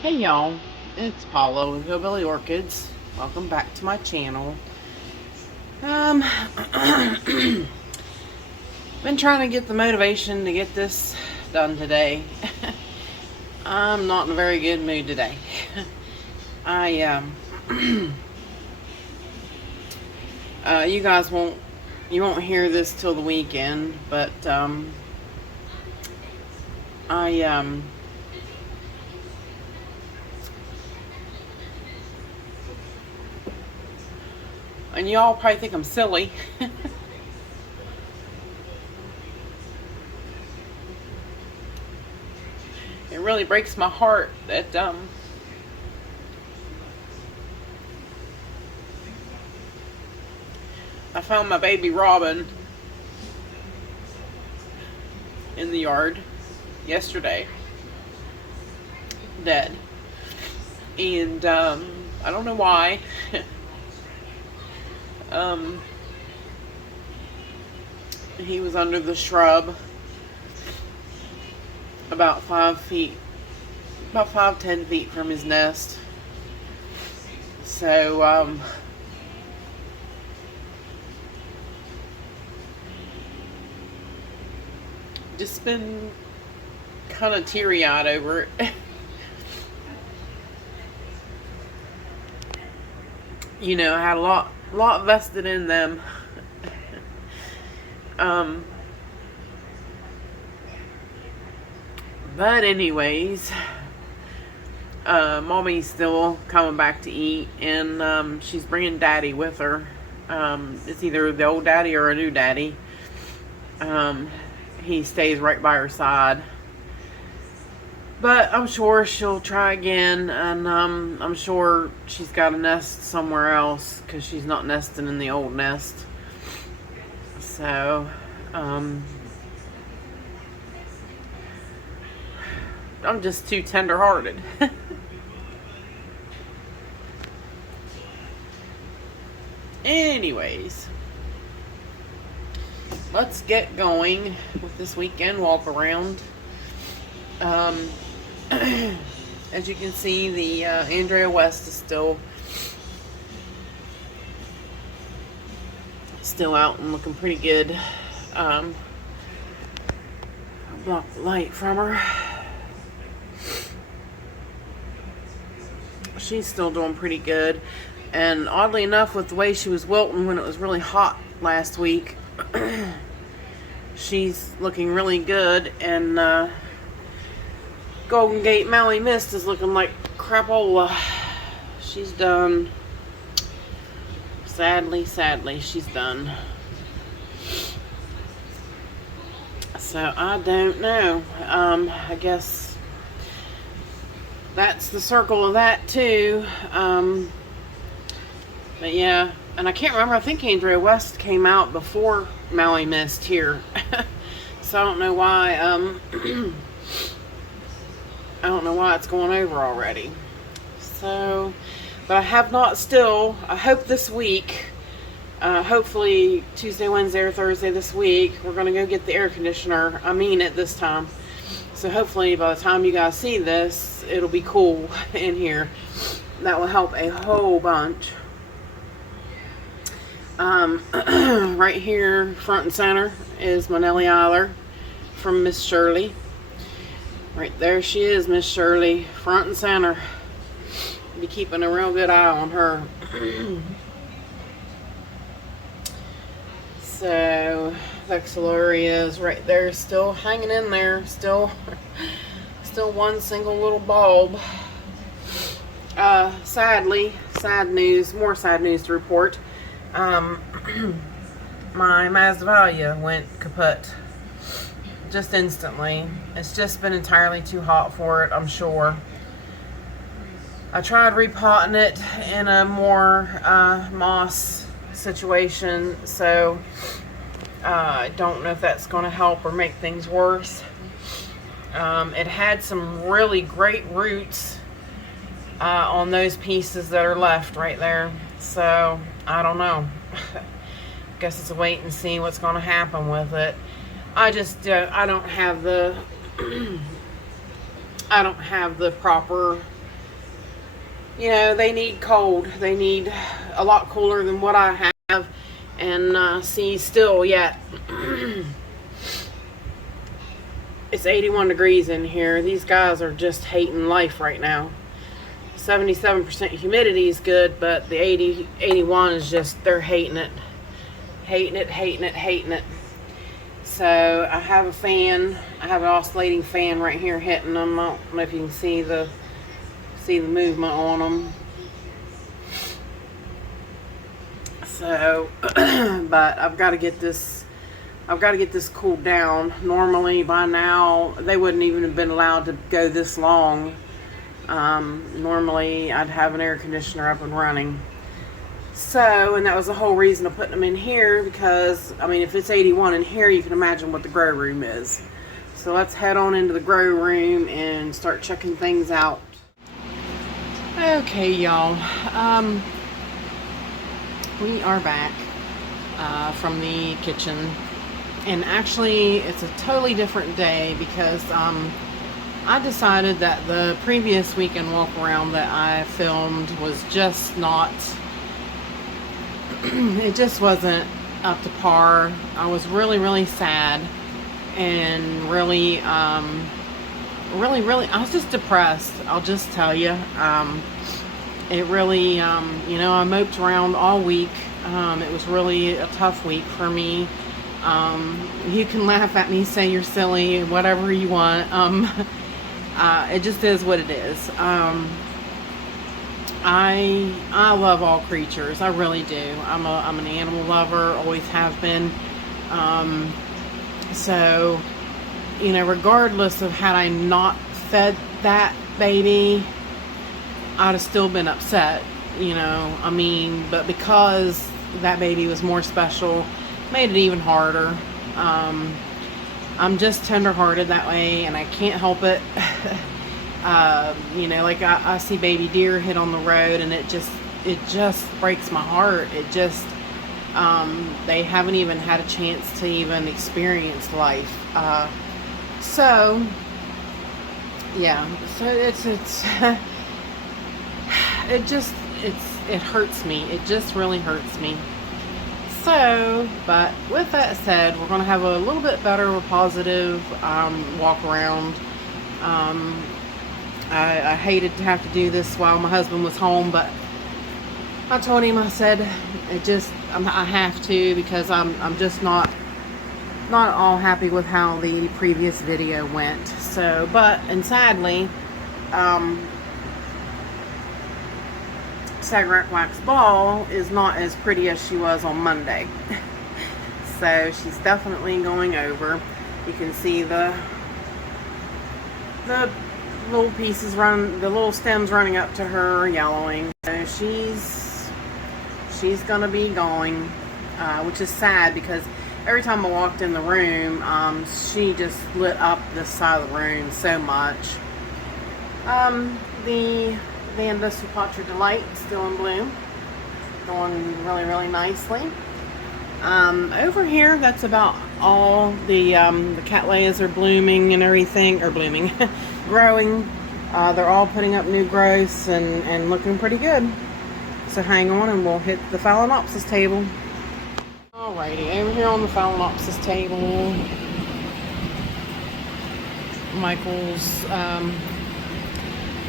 Hey y'all, it's Paula with Hillbilly Orchids. Welcome back to my channel. Been trying to get the motivation to get this done today. I'm not in a very good mood today. You guys won't hear this till the weekend, but and y'all probably think I'm silly. It really breaks my heart that I found my baby robin in the yard yesterday, dead. And I don't know why. He was under the shrub about 10 feet from his nest. So just been kind of teary-eyed over it. You know, I had a lot vested in them. But anyways, Mommy's still coming back to eat, and she's bringing Daddy with her. It's either the old daddy or a new daddy. He stays right by her side. But I'm sure she'll try again, and I'm sure she's got a nest somewhere else, because she's not nesting in the old nest. So, I'm just too tender-hearted. Anyways, let's get going with this weekend walk around. As you can see, the Andrea West is still out and looking pretty good. I'll block the light from her. She's still doing pretty good, and oddly enough, with the way she was wilting when it was really hot last week, she's looking really good. And Golden Gate Maui Mist is looking like crapola. She's done. Sadly, she's done. So I don't know. I guess that's the circle of that too. But yeah, and I can't remember. I think Andrea West came out before Maui Mist here. So I don't know why. I don't know why it's going over already. So, but I have not still. I hope this week, hopefully Tuesday, Wednesday, or Thursday this week, we're going to go get the air conditioner. I mean it this time. So hopefully by the time you guys see this, it'll be cool in here. That will help a whole bunch. Right here, front and center, is my Nellie Eiler from Miss Shirley. Right there she is, Miss Shirley, front and center. Be keeping a real good eye on her. So, Vexillary is right there, still hanging in there, still one single little bulb. Sadly, more sad news to report. My Masdevallia went kaput. Just instantly. It's just been entirely too hot for it, I'm sure. I tried repotting it in a more moss situation, so I don't know if that's going to help or make things worse. It had some really great roots on those pieces that are left right there, so I don't know. Guess it's a wait and see what's going to happen with it. I just I don't have the I don't have the proper, you know, they need cold. They need a lot cooler than what I have. And see, still yet it's 81 degrees in here. These guys are just hating life right now. 77% humidity is good, but the 81 is just, they're hating it. Hating it, hating it, hating it. So I have a fan. I have an oscillating fan right here hitting them. I don't know if you can see the movement on them. So, but I've got to get this cooled down. Normally by now they wouldn't even have been allowed to go this long. Normally I'd have an air conditioner up and running. So, and that was the whole reason of putting them in here, because I mean, if it's 81 in here, you can imagine what the grow room is. So let's head on into the grow room and start checking things out. Okay, y'all. We are back from the kitchen, and actually it's a totally different day because I decided that the previous weekend walk around that I filmed was just not, it just wasn't up to par. I was really sad, and really I was just depressed. I'll just tell you. It really, you know, I moped around all week. It was really a tough week for me. You can laugh at me, say you're silly, whatever you want. It just is what it is. I love all creatures. I really do. I'm an animal lover, always have been. So, you know, regardless of had I not fed that baby, I'd have still been upset, you know. I mean, but because that baby was more special, made it even harder. I'm just tender-hearted that way, and I can't help it. You know, like I see baby deer hit on the road, and it just breaks my heart. It just, they haven't even had a chance to even experience life. So yeah, so it's it hurts me. It just really hurts me. So, but with that said, we're going to have a little bit better of a positive walk around. I hated to have to do this while my husband was home, but I told him, I said, I have to, because I'm just not all happy with how the previous video went. So, and sadly, Sagrat Wax Ball is not as pretty as she was on Monday. So she's definitely going over. You can see the little pieces the little stems running up to her yellowing. So she's gonna be going, which is sad because every time I walked in the room, she just lit up this side of the room so much. The Vanda Supatra Delight still in bloom, going really nicely. Over here, that's about all. The cattleyas are blooming and everything, or blooming, growing. They're all putting up new growths and looking pretty good. So hang on, and we'll hit the Phalaenopsis table. Alrighty, over here on the Phalaenopsis table, Michael's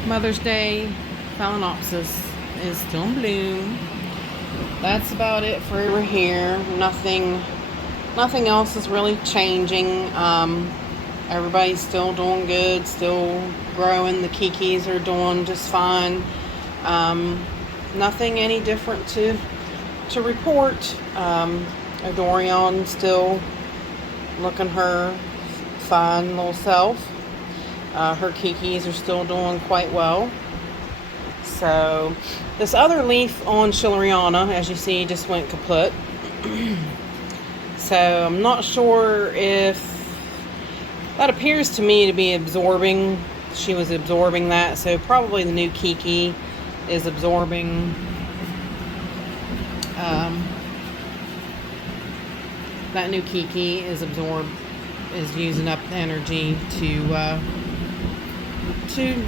Mother's Day Phalaenopsis is still in bloom. That's about it for over here. Nothing else is really changing. Everybody's still doing good, still growing. The kikis are doing just fine. Nothing any different to report. Odorion still looking her fine little self. Her kikis are still doing quite well. So this other leaf on Schilleriana, as you see, just went kaput. So I'm not sure if that appears to me to be absorbing. She was absorbing that, so probably the new Kiki is absorbing that new Kiki is using up the energy to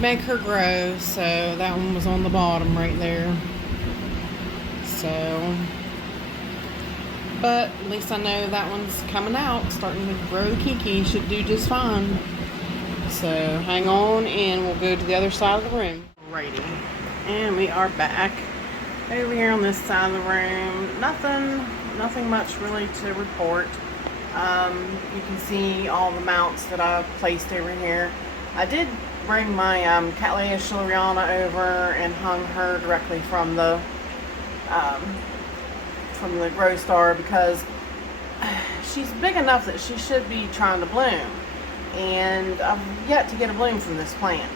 make her grow. So that one was on the bottom right there. So, but at least I know that one's coming out, starting to grow. The Kiki should do just fine. So hang on, and we'll go to the other side of the room. Alrighty, and we are back over here on this side of the room. Nothing much really to report. You can see all the mounts that I've placed over here. I did bring my Cattleya Schilleriana over and hung her directly from the Grow Star, because she's big enough that she should be trying to bloom, and I've yet to get a bloom from this plant.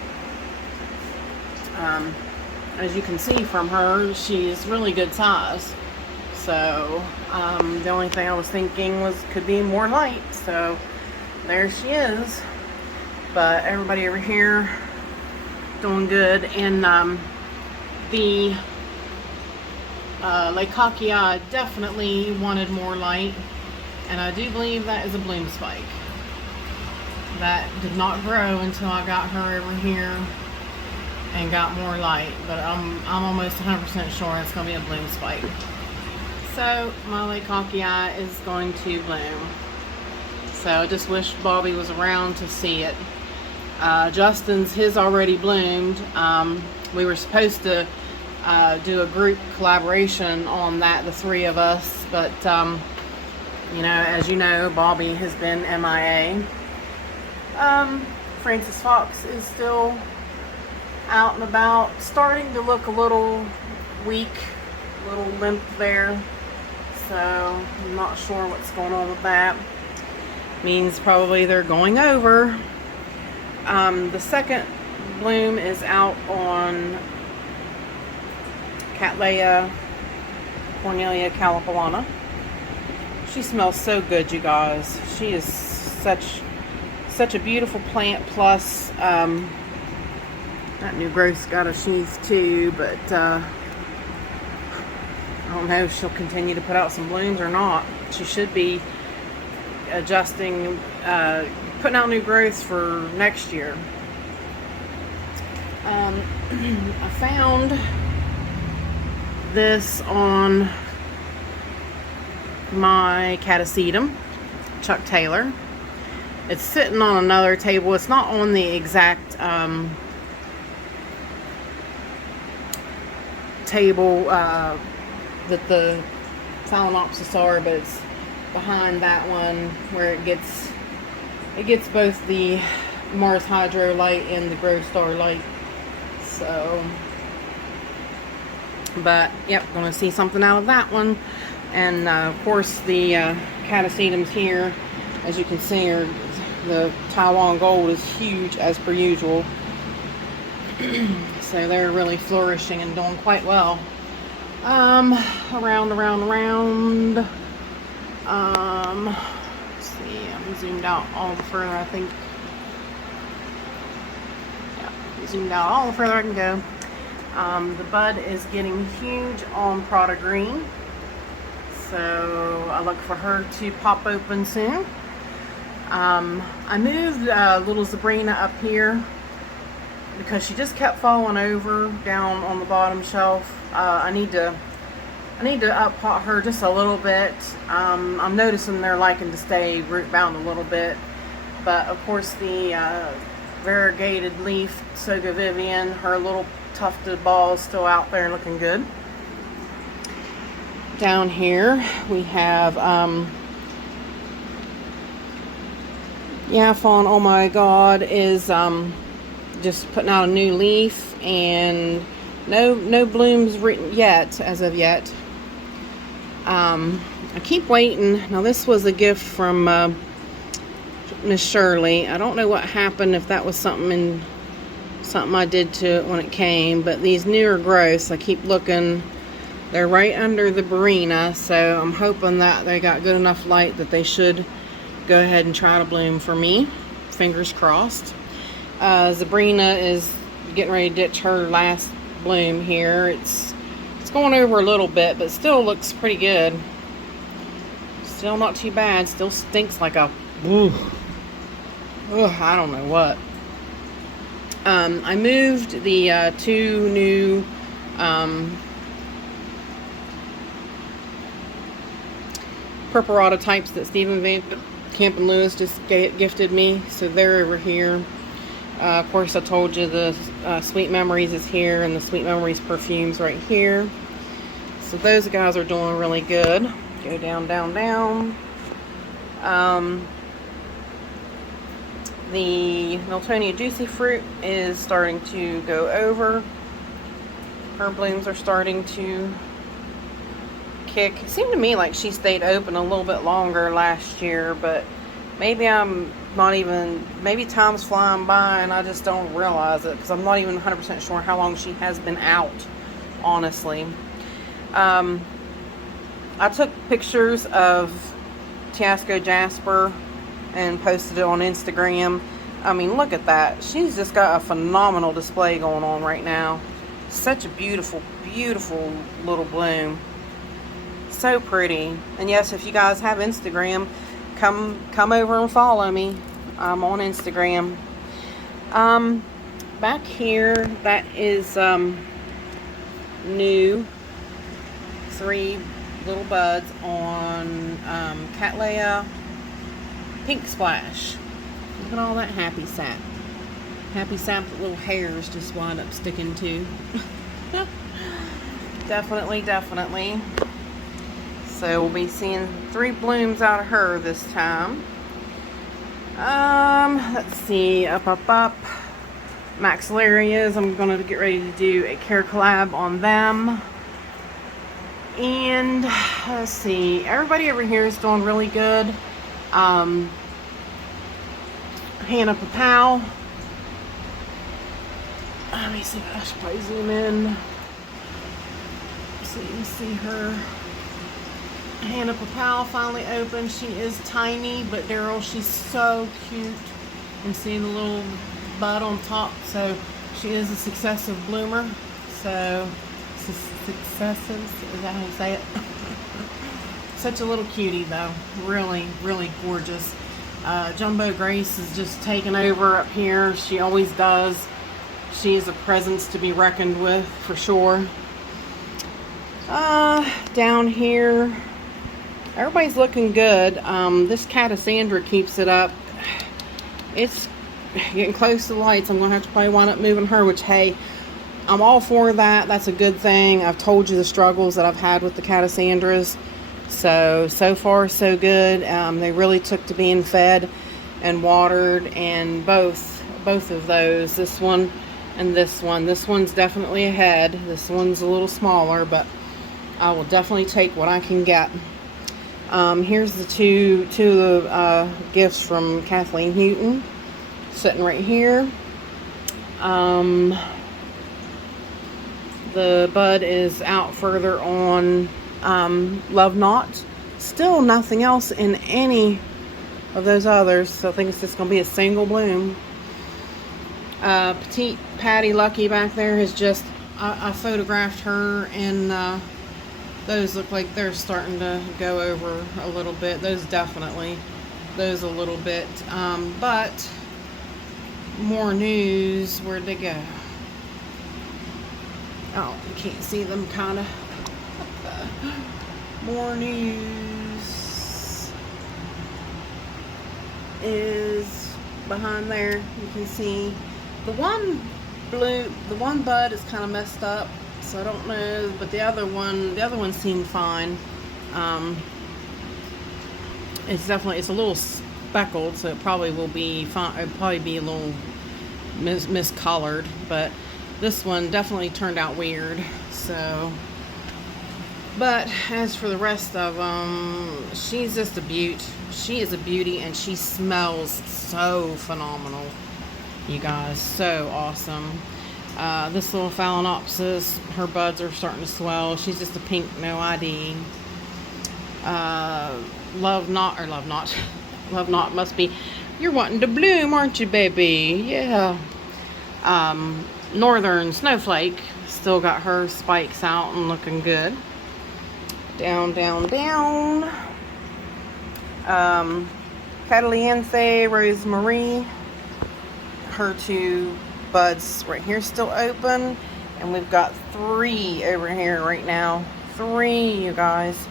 As you can see from her, she's really good size. So the only thing I was thinking could be more light. So there she is. But everybody over here doing good. And the Leukockia definitely wanted more light, and I do believe that is a bloom spike. That did not grow until I got her over here and got more light, but I'm almost 100% sure it's going to be a bloom spike. So my Leukockia is going to bloom. So I just wish Bobby was around to see it. Justin's, his already bloomed. We were supposed to do a group collaboration on that, the three of us, but you know, as you know, Bobby has been MIA. Francis Fox is still out and about, starting to look a little weak, a little limp there. So I'm not sure what's going on with that. Means probably they're going over. The second bloom is out on Cattleya Cornelia Calipolana. She smells so good, you guys. She is such a beautiful plant. Plus that new growth's got a sheath too, but I don't know if she'll continue to put out some blooms or not. She should be adjusting, putting out new growth for next year. I found this on my Catasetum, Chuck Taylor. It's sitting on another table. It's not on the exact table that the Phalaenopsis are, but it's behind that one where it gets both the Mars Hydro light and the Grow Star light. So, but yep, gonna see something out of that one. And of course the Catasetums here, as you can see, the Taiwan Gold is huge as per usual. So they're really flourishing and doing quite well. Around. Let's see, I'm zoomed out all the further I think. Yeah, zoomed out all the further I can go. The bud is getting huge on Prada Green. So I look for her to pop open soon. I moved little Sabrina up here because she just kept falling over down on the bottom shelf. I need to up pot her just a little bit. I'm noticing they're liking to stay root bound a little bit, but of course the variegated leaf Soga Vivian, her little tufted ball is still out there looking good. Down here we have Yaphon, oh my god, is just putting out a new leaf, and no blooms yet, as of yet. I keep waiting. Now this was a gift from Miss Shirley. I don't know what happened, if that was something something I did to it when it came. But these newer growths, I keep looking, they're right under the Barina, so I'm hoping that they got good enough light that they should go ahead and try to bloom for me. Fingers crossed. Sabrina is getting ready to ditch her last bloom here. It's going over a little bit, but still looks pretty good. Still not too bad. Still stinks like a I don't know what. I moved the 2 new Purpurata types that Stephen Van Camp and Lewis just gifted me, so they're over here. Of course, I told you the Sweet Memories is here, and the Sweet Memories perfumes right here. So those guys are doing really good. Go down, down, down. The Miltonia Juicy Fruit is starting to go over. Her blooms are starting to kick. It seemed to me like she stayed open a little bit longer last year, but maybe I'm not even, maybe time's flying by and I just don't realize it, because I'm not even 100% sure how long she has been out, honestly. I took pictures of Tiasco Jasper and posted it on Instagram. I mean, look at that. She's just got a phenomenal display going on right now. Such a beautiful, beautiful little bloom. So pretty. And yes, if you guys have Instagram, come over and follow me. I'm on Instagram. Back here, that is new 3 little buds on Cattleya Pink Splash. Look at all that happy sap. Happy sap that little hairs just wind up sticking to. Definitely, definitely. So we'll be seeing 3 blooms out of her this time. Let's see, up. Maxillarias, I'm gonna get ready to do a care collab on them. And let's see, everybody over here is doing really good. Hannah Papal. Let me see if I should probably zoom in so you can see her. Hannah Papal finally opened. She is tiny, but Daryl, she's so cute. And see the little bud on top. So she is a successive bloomer. So successive, is that how you say it? Such a little cutie though. Really, really gorgeous. Jumbo Grace is just taking over up here. She always does. She is a presence to be reckoned with for sure. Down here, everybody's looking good. This Catasandra keeps it up. It's getting close to the lights. I'm gonna have to probably wind up moving her, which, hey, I'm all for that. That's a good thing. I've told you the struggles that I've had with the Catasandras. So far so good. They really took to being fed and watered, and both of those, this one and this one. This one's definitely ahead. This one's a little smaller, but I will definitely take what I can get. Here's the two gifts from Kathleen Houghton, sitting right here. The bud is out further on Love Not. Still nothing else in any of those others, so I think it's just going to be a single bloom. Petite Patty Lucky back there has just, I photographed her, and those look like they're starting to go over a little bit. Those definitely, those a little bit. But more news. Where'd they go? Oh, you can't see them, kind of. More news is behind there. You can see the one bud is kind of messed up, so I don't know, but the other one seemed fine. It's a little speckled, so it probably will be fine. It'll probably be a little miscolored, but this one definitely turned out weird. So, but as for the rest of them, she's just a beaut. She is a beauty, and she smells so phenomenal. You guys, so awesome. This little Phalaenopsis, her buds are starting to swell. She's just a pink, no ID. Love Not Love Not must be, you're wanting to bloom, aren't you, baby? Yeah. Northern Snowflake, still got her spikes out and looking good. Down, down, down. Cataliense, Rosemary, her two buds right here still open, and we've got 3 over here right now. 3, you guys.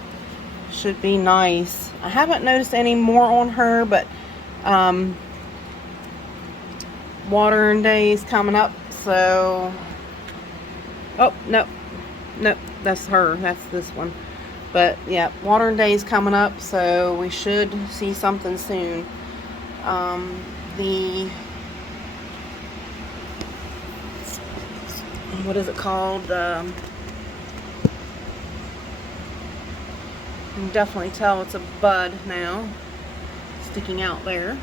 Should be nice. I haven't noticed any more on her, but watering days coming up, so oh no, that's her, that's this one. But yeah, watering days coming up, so we should see something soon. What is it called? You can definitely tell it's a bud now, sticking out there.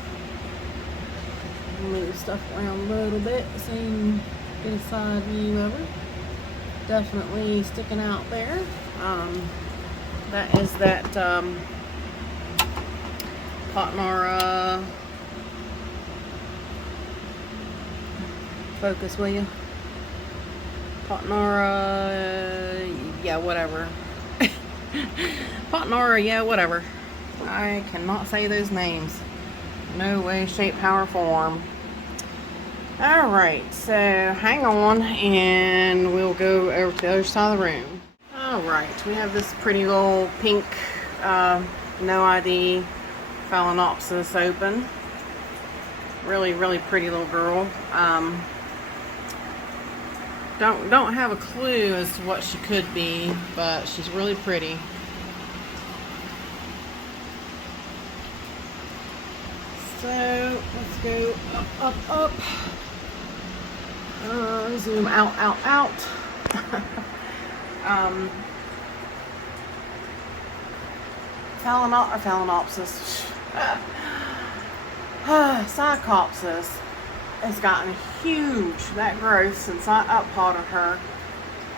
Move stuff around a little bit so you can get a side view of her. Definitely sticking out there. That is that Potnara. Focus, will you? Potnara, yeah, whatever. Potnara, yeah, whatever. I cannot say those names. No way, shape, power, form. Alright, so hang on and we'll go over to the other side of the room. Alright, we have this pretty little pink, no ID Phalaenopsis open. Really, really pretty little girl. Don't have a clue as to what she could be, but she's really pretty. So let's go up, up, up. Zoom out, out, out. Phalaenopsis. Psychopsis has gotten huge. That growth since I uppotted her,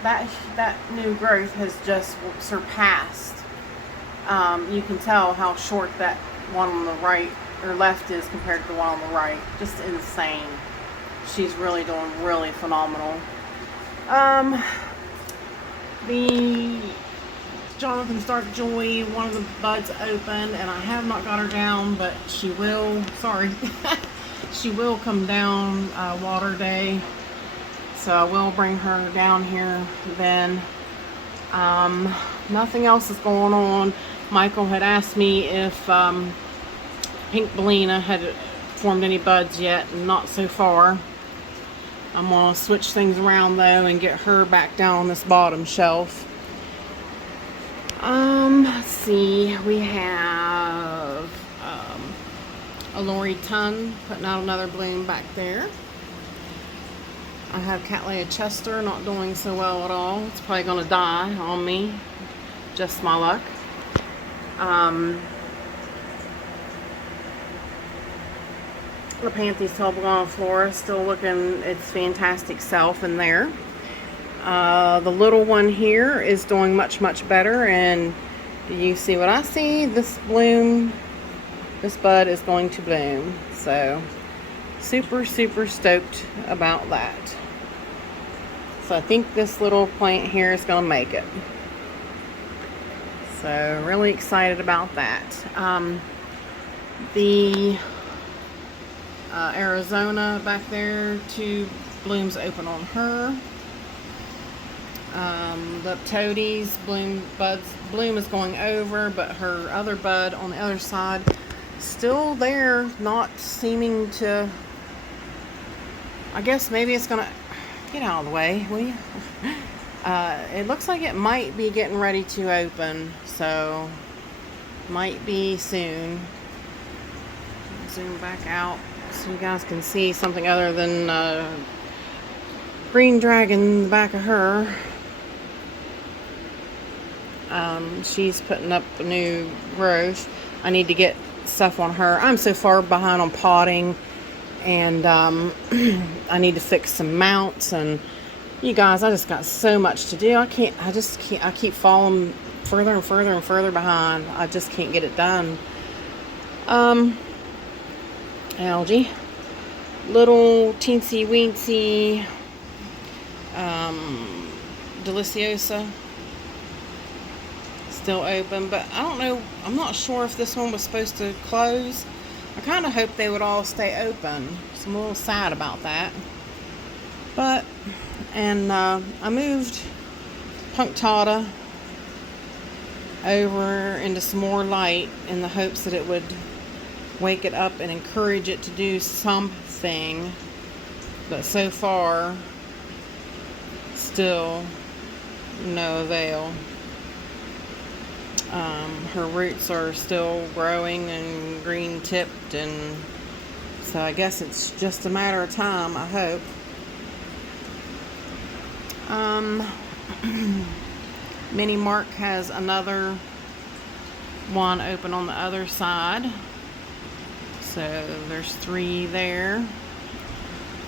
that new growth has just surpassed. You can tell how short that one on the right or left is compared to the one on the right. Just insane. She's really doing really phenomenal. The Jonathan Stark Joy, one of the buds opened, and I have not got her down, but she will. Sorry. She will come down water day, so I will bring her down here then. Nothing else is going on. Michael had asked me if Pink Bellina had formed any buds yet, and not so far. I'm gonna switch things around though and get her back down on this bottom shelf. Let's see, we have a Lori Ton putting out another bloom back there. I have Cattleya Chester not doing so well at all. It's probably gonna die on me. Just my luck. The Panthes Toboggan Flora still looking its fantastic self in there. The little one here is doing much better, and do you see what I see? This bloom, this bud is going to bloom, so super stoked about that. So I think this little plant here is going to make it, so really excited about that. The Arizona back there, 2 blooms open on her. The Toadies bloom is going over, but her other bud on the other side still there, not seeming to. I guess maybe it's gonna get out of the way, will you? It looks like it might be getting ready to open, so might be soon. Zoom back out so you guys can see something other than green dragon in the back of her. She's putting up a new growth. I need to get stuff on her. I'm so far behind on potting And I need to fix some mounts, and you guys, I just got so much to do. I keep falling further and further and further behind. I just can't get it done. Algae. Little teensy weensy Deliciosa still open, but I don't know, I'm not sure if this one was supposed to close. I kind of hoped they would all stay open, so I'm a little sad about that. But, and I moved Punctata over into some more light in the hopes that it would wake it up and encourage it to do something. But so far, still no avail. Her roots are still growing and green tipped, and so I guess it's just a matter of time, I hope. Mini Mark has another one open on the other side, so there's 3 there,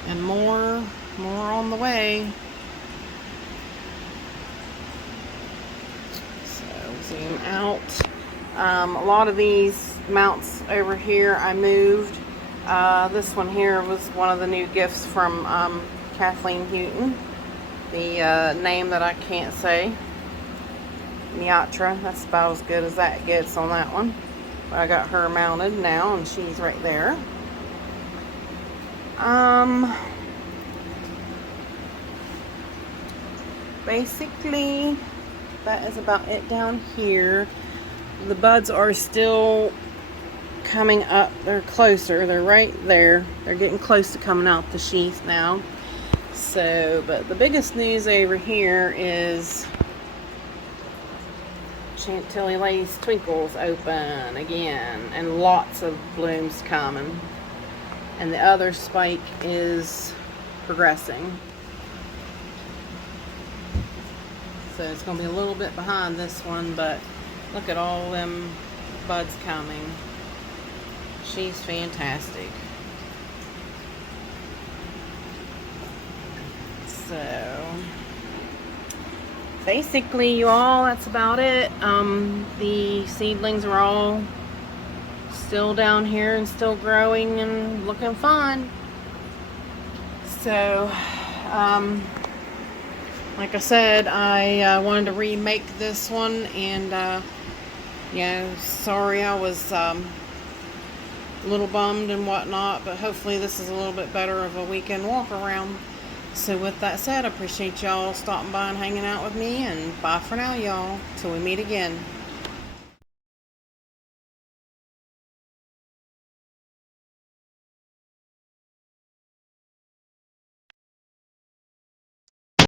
and more on the way. So zoom out. A lot of these mounts over here I moved. This one here was one of the new gifts from Kathleen Houghton. The name that I can't say. Miatra. That's about as good as that gets on that one. But I got her mounted now, and she's right there. Basically, that is about it down here. The buds are still coming up. They're closer. They're right there. They're getting close to coming out the sheath now. So, but the biggest news over here is Chantilly Lace Twinkles open again, and lots of blooms coming. And the other spike is progressing. So it's going to be a little bit behind this one, but look at all them buds coming. She's fantastic. So basically, you all, that's about it. The seedlings are all still down here and still growing and looking fine. So like I said, I wanted to remake this one, and yeah, sorry I was a little bummed and whatnot, but hopefully this is a little bit better of a weekend walk around. So with that said, I appreciate y'all stopping by and hanging out with me, and bye for now, y'all, till we meet again.